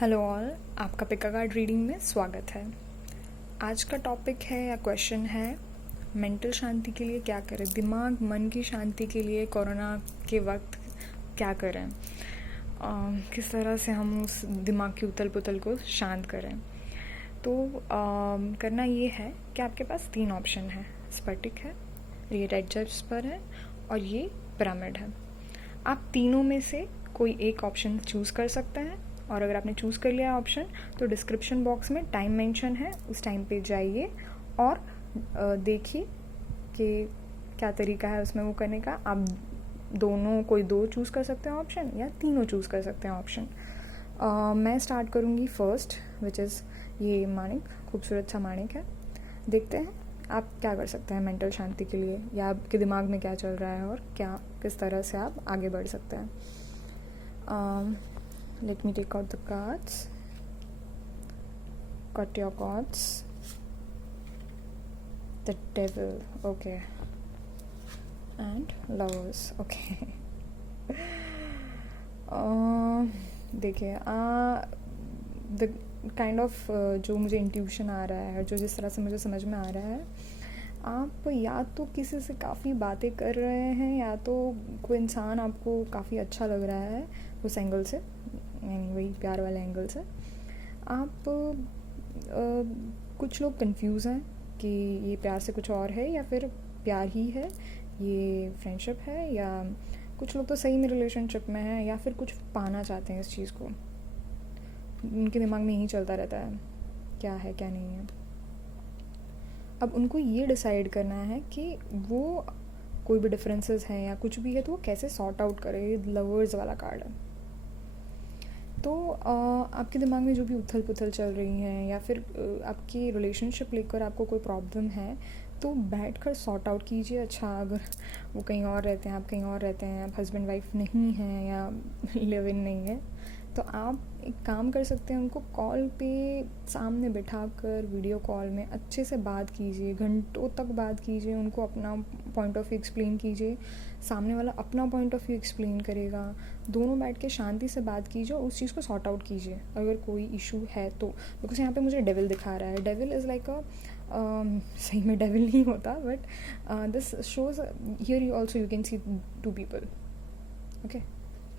Hello all, आपका पिका card reading में स्वागत है। आज का टॉपिक है या क्वेश्चन है मेंटल शांति के लिए क्या करें, दिमाग मन की शांति के लिए कोरोना के वक्त क्या करें, किस तरह से हम उस दिमाग की उथल पुथल को शांत करें। तो करना ये है कि आपके पास 3 ऑप्शन है। स्फटिक है, ये रेड जस्पर है और ये पिरामिड है। आप तीनों में से कोई एक ऑप्शन चूज़ कर सकते हैं और अगर आपने चूज़ कर लिया ऑप्शन तो डिस्क्रिप्शन बॉक्स में टाइम मेंशन है, उस टाइम पे जाइए और देखिए कि क्या तरीका है उसमें वो करने का। आप दोनों कोई 2 चूज़ कर सकते हैं ऑप्शन या तीनों चूज़ कर सकते हैं ऑप्शन। मैं स्टार्ट करूँगी फर्स्ट, विच इज़ ये माणिक, खूबसूरत सा माणिक है। देखते हैं आप क्या कर सकते हैं मेंटल शांति के लिए, या आपके दिमाग में क्या चल रहा है और किस तरह से आप आगे बढ़ सकते हैं। Let me take out the cards. Cut your cards. The devil, okay. And lovers, okay. देखिए, the kind of जो मुझे इंट्यूशन आ रहा है, जो जिस तरह से मुझे समझ में आ रहा है, आप या तो किसी से काफ़ी बातें कर रहे हैं या तो कोई इंसान आपको काफ़ी अच्छा लग रहा है उस एंगल से, यानी वही प्यार वाले एंगल से। आप कुछ लोग कंफ्यूज हैं कि ये प्यार से कुछ और है या फिर प्यार ही है, ये फ्रेंडशिप है, या कुछ लोग तो सही में रिलेशनशिप में हैं या फिर कुछ पाना चाहते हैं इस चीज़ को। उनके दिमाग में यही चलता रहता है क्या है क्या नहीं है। अब उनको ये डिसाइड करना है कि वो कोई भी डिफरेंसेस हैं या कुछ भी है तो वो कैसे सॉर्ट आउट करे। लवर्स वाला कार्ड है। तो आपके दिमाग में जो भी उथल पुथल चल रही हैं या फिर आपकी रिलेशनशिप लेकर आपको कोई प्रॉब्लम है तो बैठकर सॉर्ट आउट कीजिए। अच्छा, अगर वो कहीं और रहते हैं, आप कहीं और रहते हैं, आप हस्बैंड वाइफ नहीं हैं या लिव इन नहीं है, तो आप एक काम कर सकते हैं, उनको कॉल पे सामने बिठाकर वीडियो कॉल में अच्छे से बात कीजिए, घंटों तक बात कीजिए, उनको अपना पॉइंट ऑफ व्यू एक्सप्लेन कीजिए, सामने वाला अपना पॉइंट ऑफ व्यू एक्सप्लेन करेगा, दोनों बैठ के शांति से बात कीजिए और उस चीज़ को सॉर्ट आउट कीजिए अगर कोई इशू है तो। बिकॉज यहाँ पे मुझे डेविल दिखा रहा है। डेविल इज़ लाइक अ सही में डेविल नहीं होता, but this shows here you also you can see 2 people, okay?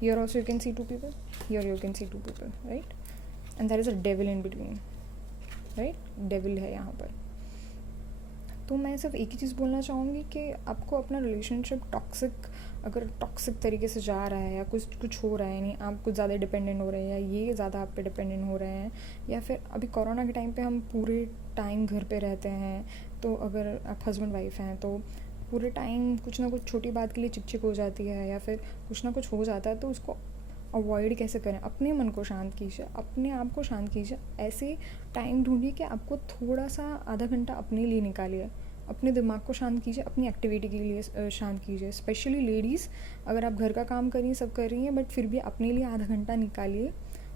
Here also you can see 2 people, here you can see 2 people, right? And there is a devil in between, right? Devil है यहाँ पर। तो मैं सिर्फ एक ही चीज़ बोलना चाहूँगी कि आपको अपना रिलेशनशिप अगर टॉक्सिक तरीके से जा रहा है या कुछ हो रहा है, नहीं आप कुछ ज़्यादा डिपेंडेंट हो रहे हैं या ये ज़्यादा आप पे डिपेंडेंट हो रहे हैं, या फिर अभी कोरोना के टाइम पे हम पूरे टाइम घर पे रहते हैं, तो अगर आप हस्बैंड वाइफ हैं तो पूरे टाइम कुछ ना कुछ छोटी बात के लिए चिक हो जाती है या फिर कुछ ना कुछ हो जाता है, तो उसको अवॉइड कैसे करें। अपने मन को शांत कीजिए, अपने आप को शांत कीजिए। ऐसे टाइम ढूंढिए कि आपको थोड़ा सा आधा घंटा अपने लिए निकालिए, अपने दिमाग को शांत कीजिए, अपनी एक्टिविटी के लिए शांत कीजिए। स्पेशली लेडीज़, अगर आप घर का काम कर रही हैं, सब कर रही हैं, बट फिर भी अपने लिए आधा घंटा निकालिए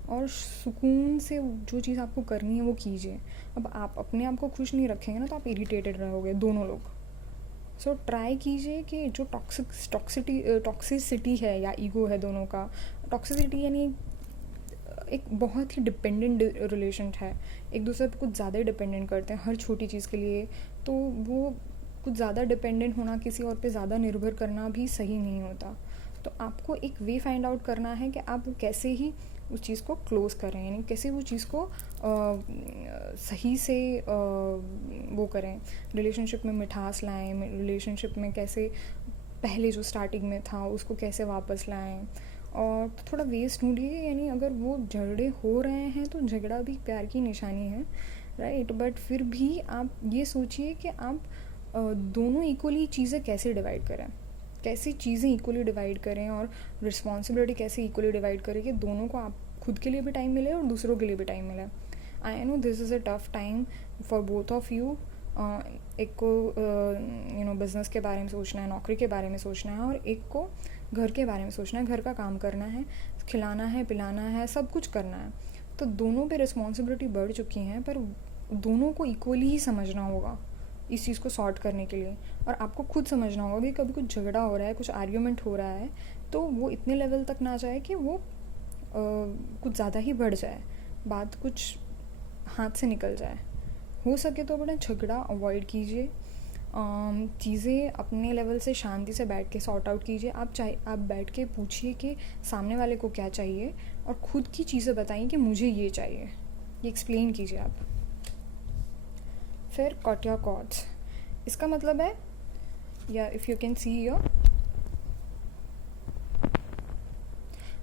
और सुकून से जो चीज़ आपको करनी है वो कीजिए। अब आप अपने आप को खुश नहीं रखेंगे ना तो आप इरिटेटेड रहोगे, दोनों लोग। सो ट्राई कीजिए कि जो टॉक्सिसिटी है या ईगो है दोनों का, टॉक्सिसिटी यानी एक बहुत ही डिपेंडेंट रिलेशन है, एक दूसरे पर कुछ ज़्यादा ही डिपेंडेंट करते हैं हर छोटी चीज़ के लिए, तो वो कुछ ज़्यादा डिपेंडेंट होना, किसी और पे ज़्यादा निर्भर करना भी सही नहीं होता। तो आपको एक वे फाइंड आउट करना है कि आप कैसे ही उस चीज़ को क्लोज़ करें, यानी कैसे वो चीज़ को सही से वो करें, रिलेशनशिप में मिठास लाएं, रिलेशनशिप में कैसे पहले जो स्टार्टिंग में था उसको कैसे वापस लाएं, और थोड़ा वेस्ट ढूंढिए। यानी अगर वो झगड़े हो रहे हैं तो झगड़ा भी प्यार की निशानी है, राइट? बट फिर भी आप ये सोचिए कि आप दोनों इक्वली चीज़ें कैसे डिवाइड करें, कैसी चीज़ें इक्वली डिवाइड करें और रिस्पॉन्सिबिलिटी कैसे इक्वली डिवाइड करें कि दोनों को आप खुद के लिए भी टाइम मिले और दूसरों के लिए भी टाइम मिले। I know this is a tough time for both of you. एक को बिज़नेस के बारे में सोचना है, नौकरी के बारे में सोचना है, और एक को घर के बारे में सोचना है, घर का काम करना है, खिलाना है, पिलाना है, सब कुछ करना है। तो दोनों पे रिस्पॉन्सिबिलिटी बढ़ चुकी हैं, पर दोनों को इक्वली ही समझना होगा इस चीज़ को सॉर्ट करने के लिए। और आपको खुद समझना होगा कि कभी कुछ झगड़ा हो रहा है, कुछ आर्ग्यूमेंट हो रहा है, तो वो इतने लेवल तक ना जाए कि वो कुछ ज़्यादा ही बढ़ जाए। बात कुछ हाथ से निकल जाए। हो सके तो अपना झगड़ा अवॉइड कीजिए, चीज़ें अपने लेवल से शांति से बैठ के सॉर्ट आउट कीजिए। आप बैठ के पूछिए कि सामने वाले को क्या चाहिए, और ख़ुद की चीज़ें बताइए कि मुझे ये चाहिए, ये एक्सप्लेन कीजिए आप। फिर कट योर कॉर्ड्स, इसका मतलब है, या if you can see here,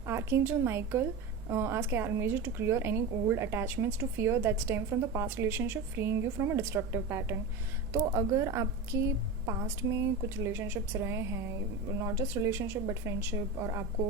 Archangel Michael asked Archangel to clear any old attachments to fear that stem from the past relationship, freeing you from a destructive pattern. तो अगर आपके past में कुछ relationships रहे हैं, not just relationship but friendship, और आपको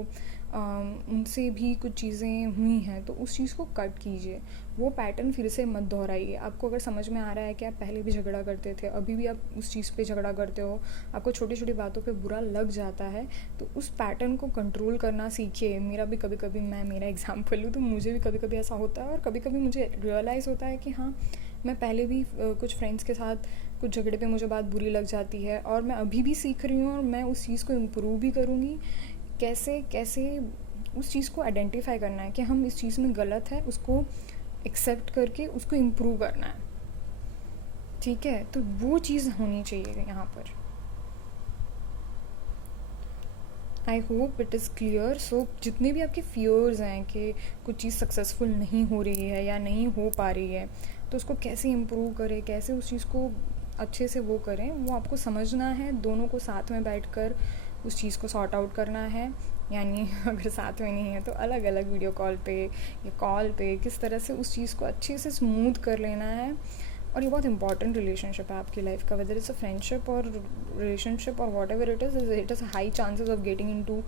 उनसे भी कुछ चीज़ें हुई हैं, तो उस चीज़ को कट कीजिए, वो पैटर्न फिर से मत दोहराइए। आपको अगर समझ में आ रहा है कि आप पहले भी झगड़ा करते थे, अभी भी आप उस चीज़ पे झगड़ा करते हो, आपको छोटी छोटी बातों पे बुरा लग जाता है, तो उस पैटर्न को कंट्रोल करना सीखिए। मेरा भी कभी कभी, मैं मेरा एग्जाम्पल लूँ तो मुझे भी कभी कभी ऐसा होता है, और कभी कभी मुझे रियलाइज़ होता है कि हाँ, मैं पहले भी कुछ फ्रेंड्स के साथ कुछ झगड़े पे मुझे बात बुरी लग जाती है, और मैं अभी भी सीख रही हूँ, और मैं उस चीज़ को इम्प्रूव भी करूँगी। कैसे कैसे उस चीज़ को आइडेंटिफाई करना है कि हम इस चीज़ में गलत है, उसको एक्सेप्ट करके उसको इम्प्रूव करना है, ठीक है। तो वो चीज़ होनी चाहिए यहाँ पर। I hope it is clear. So जितने भी आपके फियर्स हैं कि कुछ चीज़ सक्सेसफुल नहीं हो रही है या नहीं हो पा रही है, तो उसको कैसे इम्प्रूव करें, कैसे उस चीज़ को अच्छे से वो करें, वो आपको समझना है। दोनों को साथ में बैठकर उस चीज़ को सॉर्ट आउट करना है। यानी अगर साथ में नहीं है तो अलग अलग वीडियो कॉल पे या कॉल पे किस तरह से उस चीज़ को अच्छे से स्मूथ कर लेना है। और ये बहुत इंपॉर्टेंट रिलेशनशिप है आपकी लाइफ का, वेदर इट्स अ फ्रेंडशिप और रिलेशनशिप और what ever it is high chances of getting into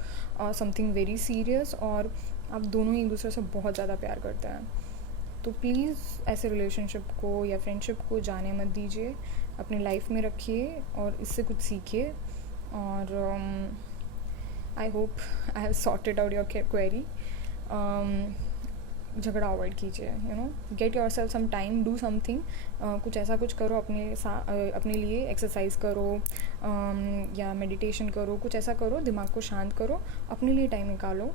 something very serious, और आप दोनों ही एक दूसरे से बहुत ज़्यादा प्यार करते हैं। तो प्लीज़ ऐसे रिलेशनशिप को या फ्रेंडशिप को जाने मत दीजिए, अपनी लाइफ में रखिए और इससे कुछ सीखिए। और I hope I have sorted out your query. झगड़ा अवॉइड कीजिए, you know, get yourself some time, do something, कुछ ऐसा कुछ करो अपने लिए, एक्सरसाइज करो या मेडिटेशन करो, कुछ ऐसा करो, दिमाग को शांत करो, अपने लिए टाइम निकालो,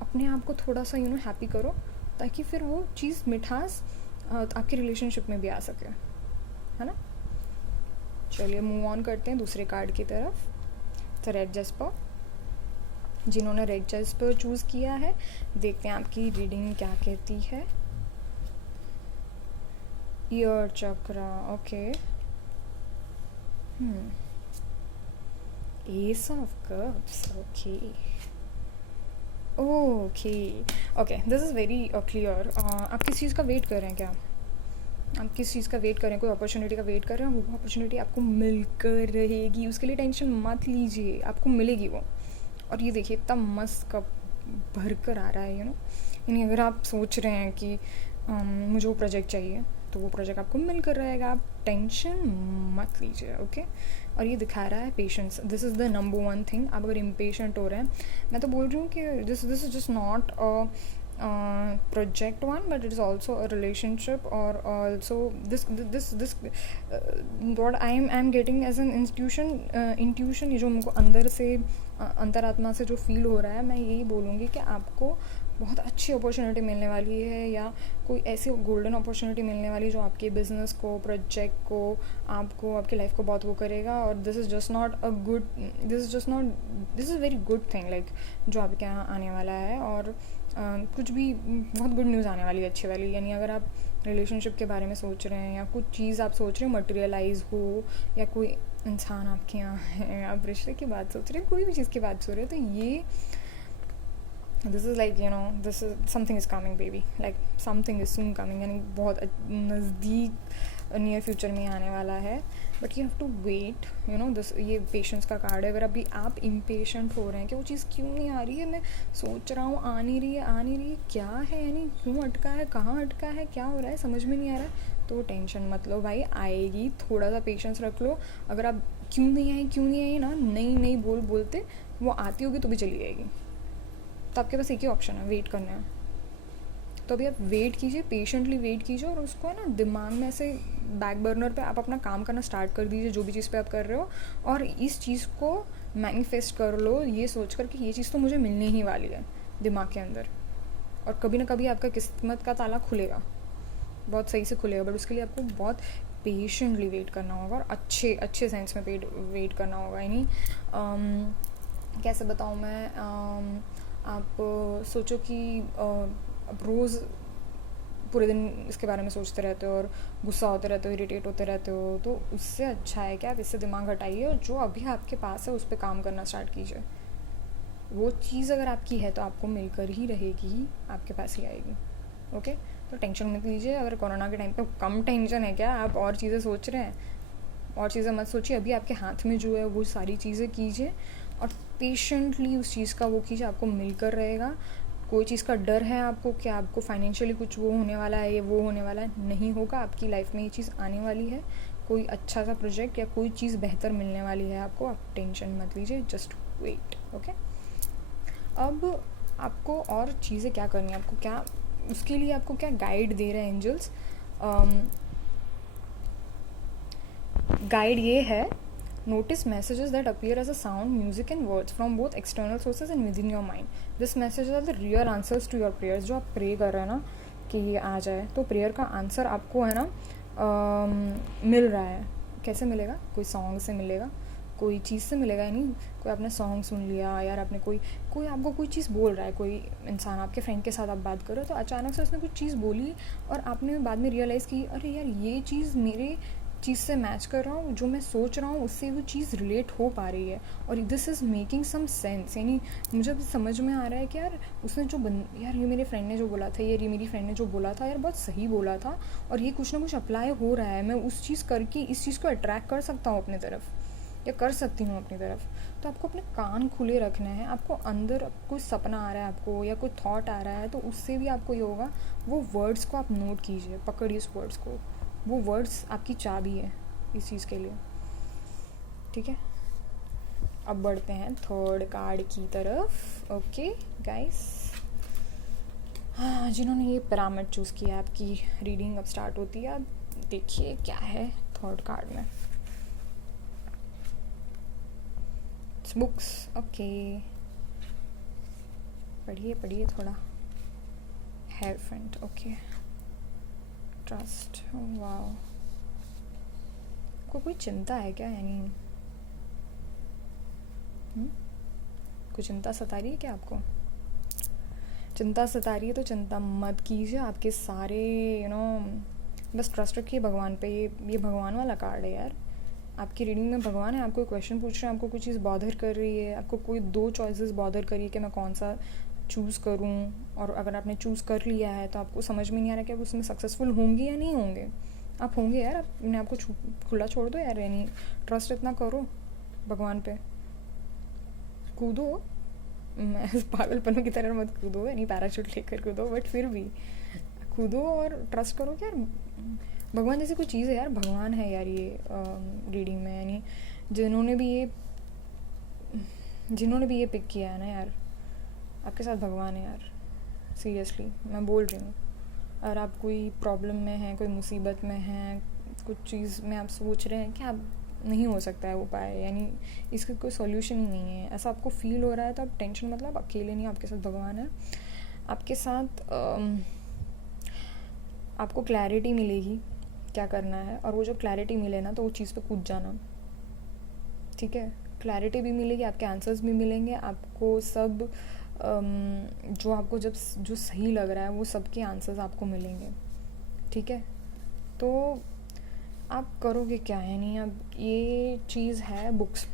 अपने आप को थोड़ा सा हैप्पी करो, ताकि फिर वो चीज़ मिठास आपके रिलेशनशिप में भी आ सके, है ना। चलिए मूव ऑन करते हैं दूसरे कार्ड की तरफ। तो रेड जस्पर, जिन्होंने रेड जस्पर चूज़ किया है, देखते हैं आपकी रीडिंग क्या कहती है। Year chakra, okay, S of cups, okay okay, this is very clear. आप किस चीज़ का वेट कर रहे हैं? क्या आप किस चीज़ का वेट करें? कोई अपॉर्चुनिटी का वेट कर रहे हैं, वो अपॉर्चुनिटी आपको मिलकर रहेगी, उसके लिए टेंशन मत लीजिए, आपको मिलेगी वो। और ये देखिए इतना मस्त कप भर कर आ रहा है, यानी अगर आप सोच रहे हैं कि मुझे वो प्रोजेक्ट चाहिए, तो वो प्रोजेक्ट आपको मिल कर रहेगा, आप टेंशन मत लीजिए, ओके। और ये दिखा रहा है patience, this is the number one thing. आप अगर इम्पेशेंट हो रहे हैं, मैं तो बोल रही हूँ कि this is just not a project one, but it is also a relationship, or also this what I'm getting as an intuition, ये जो मुझको अंदर से अंतरात्मा से जो फील हो रहा है, मैं यही बोलूँगी कि आपको बहुत अच्छी अपॉर्चुनिटी मिलने वाली है, या कोई ऐसी गोल्डन अपॉर्चुनिटी मिलने वाली जो आपके बिजनेस को, प्रोजेक्ट को, आपको, आपकी लाइफ को बहुत वो करेगा। और this is very good thing, like जो आपके यहाँ आने वाला है। और कुछ भी बहुत गुड न्यूज़ आने वाली है, अच्छी वाली। यानी अगर आप रिलेशनशिप के बारे में सोच रहे हैं, या कुछ चीज़ आप सोच रहे हैं मटेरियलाइज हो, या कोई इंसान आपके यहाँ है, आप रिश्ते की बात सोच रहे हैं, कोई भी चीज़ की बात सोच रहे हैं, तो ये this is like this is something is coming baby, like something is soon coming, यानी बहुत नज़दीक नियर फ्यूचर में आने वाला है। But you have to wait, this, ये पेशेंस का कार्ड है। अगर अभी आप इम्पेशेंट हो रहे हैं कि वो चीज़ क्यों नहीं आ रही है, मैं सोच रहा हूँ आ नहीं रही है, क्या है, यानी क्यों अटका है, कहाँ अटका है, क्या हो रहा है, समझ में नहीं आ रहा है, तो टेंशन मत लो भाई, आएगी। थोड़ा सा पेशेंस रख लो। अगर आप क्यों नहीं आई ना, नहीं बोलते वो आती होगी तो भी चली जाएगी। तो आपके पास एक ही ऑप्शन है, वेट करना है। तो अभी आप वेट कीजिए, पेशेंटली वेट कीजिए, और उसको है ना दिमाग में ऐसे बैक बर्नर पे आप अपना काम करना स्टार्ट कर दीजिए, जो भी चीज़ पे आप कर रहे हो, और इस चीज़ को मैनिफेस्ट कर लो, ये सोच कर कि ये चीज़ तो मुझे मिलने ही वाली है, दिमाग के अंदर। और कभी ना कभी आपका किस्मत का ताला खुलेगा, बहुत सही से खुलेगा, बट उसके लिए आपको बहुत पेशेंटली वेट करना होगा और अच्छे अच्छे सेंस में वेट करना होगा। यानी कैसे बताऊँ मैं, आप सोचो कि अब रोज़ पूरे दिन इसके बारे में सोचते रहते हो और गुस्सा होते रहते हो, इरिटेट होते रहते हो, तो उससे अच्छा है कि आप इससे दिमाग हटाइए और जो अभी आपके पास है उस पर काम करना स्टार्ट कीजिए। वो चीज़ अगर आपकी है तो आपको मिलकर ही रहेगी, आपके पास ही आएगी। ओके, तो टेंशन मत लीजिए। अगर कोरोना के टाइम पे कम टेंशन है क्या, आप और चीज़ें सोच रहे हैं, और चीज़ें मत सोचिए। अभी आपके हाथ में जो है वो सारी चीज़ें कीजिए और पेशेंटली उस चीज़ का वो कीजिए, आपको मिलकर रहेगा। कोई चीज़ का डर है आपको कि आपको फाइनेंशियली कुछ वो होने वाला है, ये वो होने वाला है, नहीं होगा। आपकी लाइफ में ये चीज़ आने वाली है, कोई अच्छा सा प्रोजेक्ट या कोई चीज़ बेहतर मिलने वाली है आपको, आप टेंशन मत लीजिए, जस्ट वेट। ओके, अब आपको और चीज़ें क्या करनी है, आपको क्या, उसके लिए आपको क्या गाइड दे रहे हैं एंजल्स। गाइड ये है, notice messages that appear as a sound, music and words from both external sources and within your mind. This messages are the real answers to your prayers. जो आप pray कर रहे हैं ना कि ये आ जाए, तो प्रेयर का आंसर आपको है ना मिल रहा है। कैसे मिलेगा? कोई सॉन्ग से मिलेगा, कोई चीज़ से मिलेगा। यानी कोई आपने सॉन्ग सुन लिया, यार आपने कोई आपको कोई चीज़ बोल रहा है, कोई इंसान आपके फ्रेंड के साथ आप बात कर रहे हो, तो अचानक से उसने कुछ चीज़ बोली और आपने बाद में रियलाइज़ की, अरे यार ये चीज़ मेरे चीज़ से मैच कर रहा हूँ, जो मैं सोच रहा हूँ उससे वो चीज़ रिलेट हो पा रही है और this is making some sense. यानी मुझे समझ में आ रहा है कि यार उसने जो यार ये मेरे फ्रेंड ने जो बोला था, ये मेरी फ्रेंड ने जो बोला था, यार बहुत सही बोला था और ये कुछ ना कुछ अप्लाई हो रहा है। मैं उस चीज़ करके इस चीज़ को अट्रैक्ट कर सकता हूँ अपनी तरफ, या कर सकती हूँ अपनी तरफ। तो आपको अपने कान खुले रखने हैं। आपको अंदर कोई सपना आ रहा है आपको, या कोई थॉट आ रहा है, तो उससे भी आपको ये होगा, वो वर्ड्स को आप नोट कीजिए, पकड़िए उस वर्ड्स को। वो वर्ड्स आपकी चाबी है इस चीज़ के लिए। ठीक है, अब बढ़ते हैं थर्ड कार्ड की तरफ। ओके गाइस, हाँ, जिन्होंने ये पिरामिड चूज़ किया, आपकी रीडिंग अब स्टार्ट होती है। अब देखिए क्या है थर्ड कार्ड में। बुक्स, ओके, पढ़िए पढ़िए थोड़ा। हेयरफेंट, ओके, ट्रस्ट, वाओ। को कोई चिंता है क्या? यानी कोई चिंता सता रही है क्या आपको? चिंता सता रही है तो चिंता मत कीजिए। आपके सारे बस ट्रस्ट रखिए भगवान पे। ये भगवान वाला कार्ड है यार। आपकी रीडिंग में भगवान है, आपको क्वेश्चन पूछ रहे हैं, आपको कोई चीज़ बॉदर कर रही है, आपको कोई दो चॉइसेस बॉदर करिए कि मैं कौन सा चूज़ करूं, और अगर आपने चूज़ कर लिया है तो आपको समझ में नहीं आ रहा कि आप उसमें सक्सेसफुल होंगे या नहीं होंगे। आप होंगे यार, अपने आपको खुला छोड़ दो यार। यानी ट्रस्ट इतना करो भगवान पे, कूदो। पागलपनों की तरह मत कूदो, यानी पैराशूट लेकर कूदो, बट फिर भी कूदो और ट्रस्ट करो कि यार भगवान जैसी कोई चीज़ है यार। भगवान है यार ये रीडिंग में। यानी जिन्होंने भी ये पिक किया है ना यार, आपके साथ भगवान है यार। सीरियसली मैं बोल रही हूँ। अगर आप कोई प्रॉब्लम में हैं, कोई मुसीबत में हैं, कुछ चीज़ में आप सोच रहे हैं कि आप नहीं हो सकता है उपाय, यानी इसका कोई सॉल्यूशन ही नहीं है, ऐसा आपको फील हो रहा है, तो आप टेंशन मतलब अकेले नहीं, आपके साथ भगवान है। आपके साथ आपको क्लैरिटी मिलेगी क्या करना है, और वो जब क्लैरिटी मिले ना तो वो चीज़ पे कूद जाना। ठीक है, क्लैरिटी भी मिलेगी, आपके आंसर्स भी मिलेंगे, आपको सब जो आपको जो सही लग रहा है वो सब के आंसर्स आपको मिलेंगे। ठीक है, तो आप करोगे क्या है? नहीं, अब ये चीज़ है बुक्स।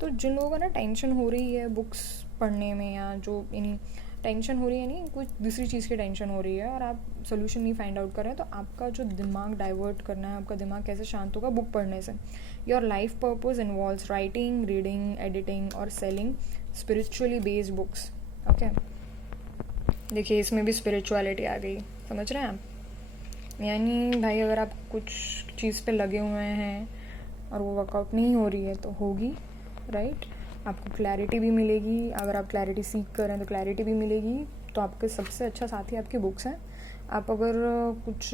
तो जिन लोगों को ना टेंशन हो रही है बुक्स पढ़ने में, या जो यानी टेंशन हो रही है, नहीं कुछ दूसरी चीज़ की टेंशन हो रही है और आप सोल्यूशन नहीं फाइंड आउट कर रहे हैं, तो आपका जो दिमाग डाइवर्ट करना है, आपका दिमाग कैसे शांत होगा बुक पढ़ने से। Your life purpose involves writing, reading, editing और selling spiritually based books. Okay, देखिए इसमें भी स्पिरिचुअलिटी आ गई, समझ रहे हैं आप? यानी भाई अगर आप कुछ चीज़ पे लगे हुए हैं और वो वर्कआउट नहीं हो रही है तो होगी, राइट? आपको क्लैरिटी भी मिलेगी। अगर आप क्लैरिटी सीख कर रहे हैं तो क्लैरिटी भी मिलेगी। तो आपके सबसे अच्छा साथी आपकी बुक्स हैं। आप अगर कुछ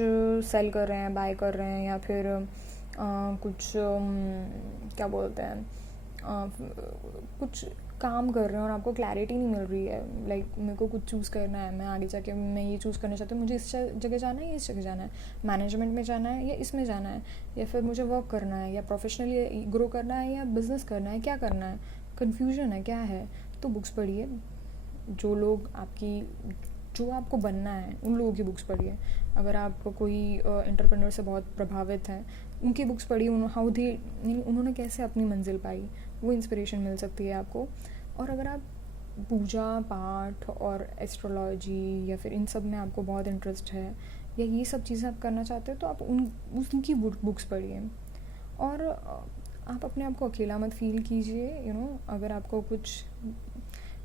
सेल कर रहे हैं, बाय कर रहे हैं, या फिर कुछ क्या बोलते हैं, कुछ काम कर रहे हैं और आपको क्लैरिटी नहीं मिल रही है, लाइक मेरे को कुछ चूज़ करना है, मैं आगे जाके मैं ये चूज़ करना चाहती हूँ, मुझे इस जगह जाना है या इस जगह जाना है, मैनेजमेंट में जाना है या इसमें जाना है, या फिर मुझे वर्क करना है या प्रोफेशनली ग्रो करना है या बिज़नेस करना है, क्या करना है, कन्फ्यूजन है, क्या है, तो बुक्स पढ़िए। जो आपको बनना है उन लोगों की बुक्स पढ़िए। अगर आप कोई एंटरप्रेन्योर से बहुत प्रभावित हैं, उनकी बुक्स पढ़िए, उन्होंने कैसे अपनी मंजिल पाई, वो इंस्पिरेशन मिल सकती है आपको। और अगर आप पूजा पाठ और एस्ट्रोलॉजी या फिर इन सब में आपको बहुत इंटरेस्ट है या ये सब चीज़ें आप करना चाहते हो, तो आप उनकी बुक्स पढ़िए। और आप अपने आप को अकेला मत फील कीजिए, अगर आपको कुछ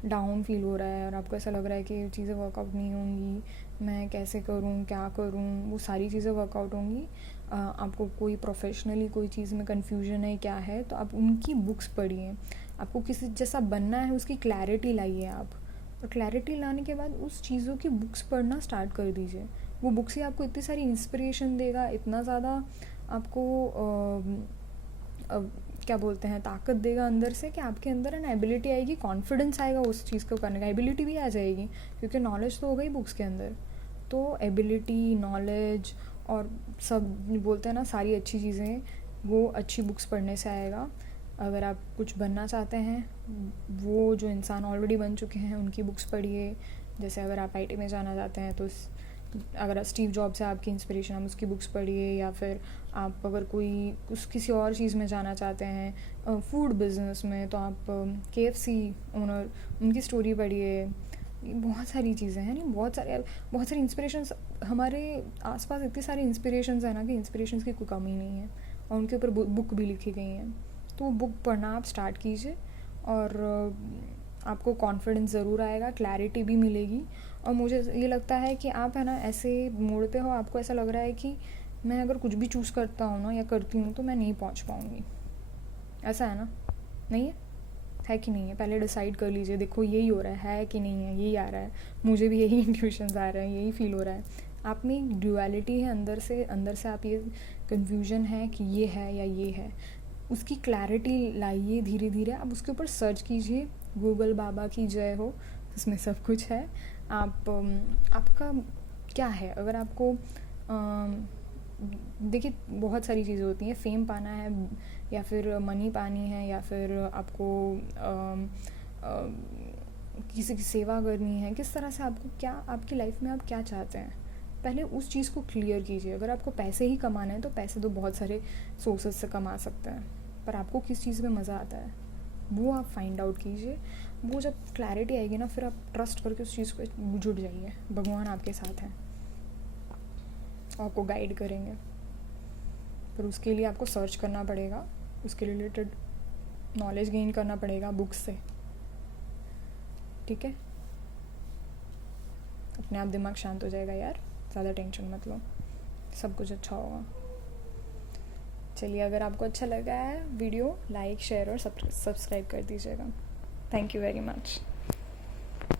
डाउन फील हो रहा है और आपको ऐसा लग रहा है कि चीज़ें वर्कआउट नहीं होंगी, मैं कैसे करूँ, क्या करूँ, वो सारी चीज़ें वर्कआउट होंगी। आपको कोई प्रोफेशनली कोई चीज़ में कन्फ्यूजन है, क्या है, तो आप उनकी बुक्स पढ़िए। आपको किसी जैसा बनना है उसकी क्लैरिटी लाइए आप, और क्लैरिटी लाने के बाद उस चीज़ों की बुक्स पढ़ना स्टार्ट कर दीजिए। वो बुक्स ही आपको इतनी सारी इंस्पिरेशन देगा, इतना ज़्यादा आपको क्या बोलते हैं, ताकत देगा अंदर से, कि आपके अंदर एन एबिलिटी आएगी, कॉन्फिडेंस आएगा उस चीज़ को करने का, एबिलिटी भी आ जाएगी क्योंकि नॉलेज तो हो गई बुक्स के अंदर। तो एबिलिटी, नॉलेज और सब बोलते हैं ना, सारी अच्छी चीज़ें वो अच्छी बुक्स पढ़ने से आएगा। अगर आप कुछ बनना चाहते हैं, वो जो इंसान ऑलरेडी बन चुके हैं उनकी बुक्स पढ़िए। जैसे अगर आप आईटी में जाना चाहते हैं तो अगर स्टीव जॉब्स है आपकी इंस्पिरेशन, आप उसकी बुक्स पढ़िए। या फिर आप अगर किसी और चीज़ में जाना चाहते हैं, फूड बिजनेस में, तो आप KFC ओनर, उनकी स्टोरी पढ़िए। बहुत सारी चीज़ें हैं, नहीं बहुत सारी इंस्पिरेशंस हमारे आसपास, इतनी सारी इंस्पिरेशंस हैं ना कि इंस्पिरेशंस की कोई कमी नहीं है, और उनके ऊपर बुक भी लिखी गई हैं। तो वो बुक पढ़ना आप स्टार्ट कीजिए और आपको कॉन्फिडेंस ज़रूर आएगा, क्लैरिटी भी मिलेगी। और मुझे ये लगता है कि आप है ना ऐसे मोड़ पे हो, आपको ऐसा लग रहा है कि मैं अगर कुछ भी चूज़ करता हूँ ना या करती हूँ तो मैं नहीं पहुँच पाऊँगी, ऐसा है ना? नहीं है कि नहीं है? पहले डिसाइड कर लीजिए, देखो यही हो रहा है कि नहीं है, यही आ रहा है, मुझे भी यही इंट्यूशंस आ रहे हैं, यही फील हो रहा है। आप में एक ड्यूअलिटी है अंदर से आप ये कन्फ्यूजन है कि ये है या ये है, उसकी क्लैरिटी लाइए धीरे धीरे। आप उसके ऊपर सर्च कीजिए, गूगल बाबा की जय हो, उसमें सब कुछ है। आपका क्या है, अगर आपको देखिए बहुत सारी चीज़ें होती हैं, फेम पाना है या फिर मनी पानी है या फिर आपको किसी की सेवा करनी है, किस तरह से आपको, क्या आपकी लाइफ में आप क्या चाहते हैं, पहले उस चीज़ को क्लियर कीजिए। अगर आपको पैसे ही कमाना है तो पैसे तो बहुत सारे सोर्सेज से कमा सकते हैं, पर आपको किस चीज़ में मज़ा आता है वो आप फाइंड आउट कीजिए। वो जब क्लैरिटी आएगी ना, फिर आप ट्रस्ट करके उस चीज़ को जुड़ जाइए। भगवान आपके साथ हैं, आपको गाइड करेंगे, पर उसके लिए आपको सर्च करना पड़ेगा, उसके रिलेटेड नॉलेज गेन करना पड़ेगा बुक्स से, ठीक है? अपने आप दिमाग शांत हो जाएगा यार, ज़्यादा टेंशन मत लो, सब कुछ अच्छा होगा। चलिए, अगर आपको अच्छा लगा है वीडियो, लाइक, शेयर और सब्सक्राइब कर दीजिएगा। Thank you very much.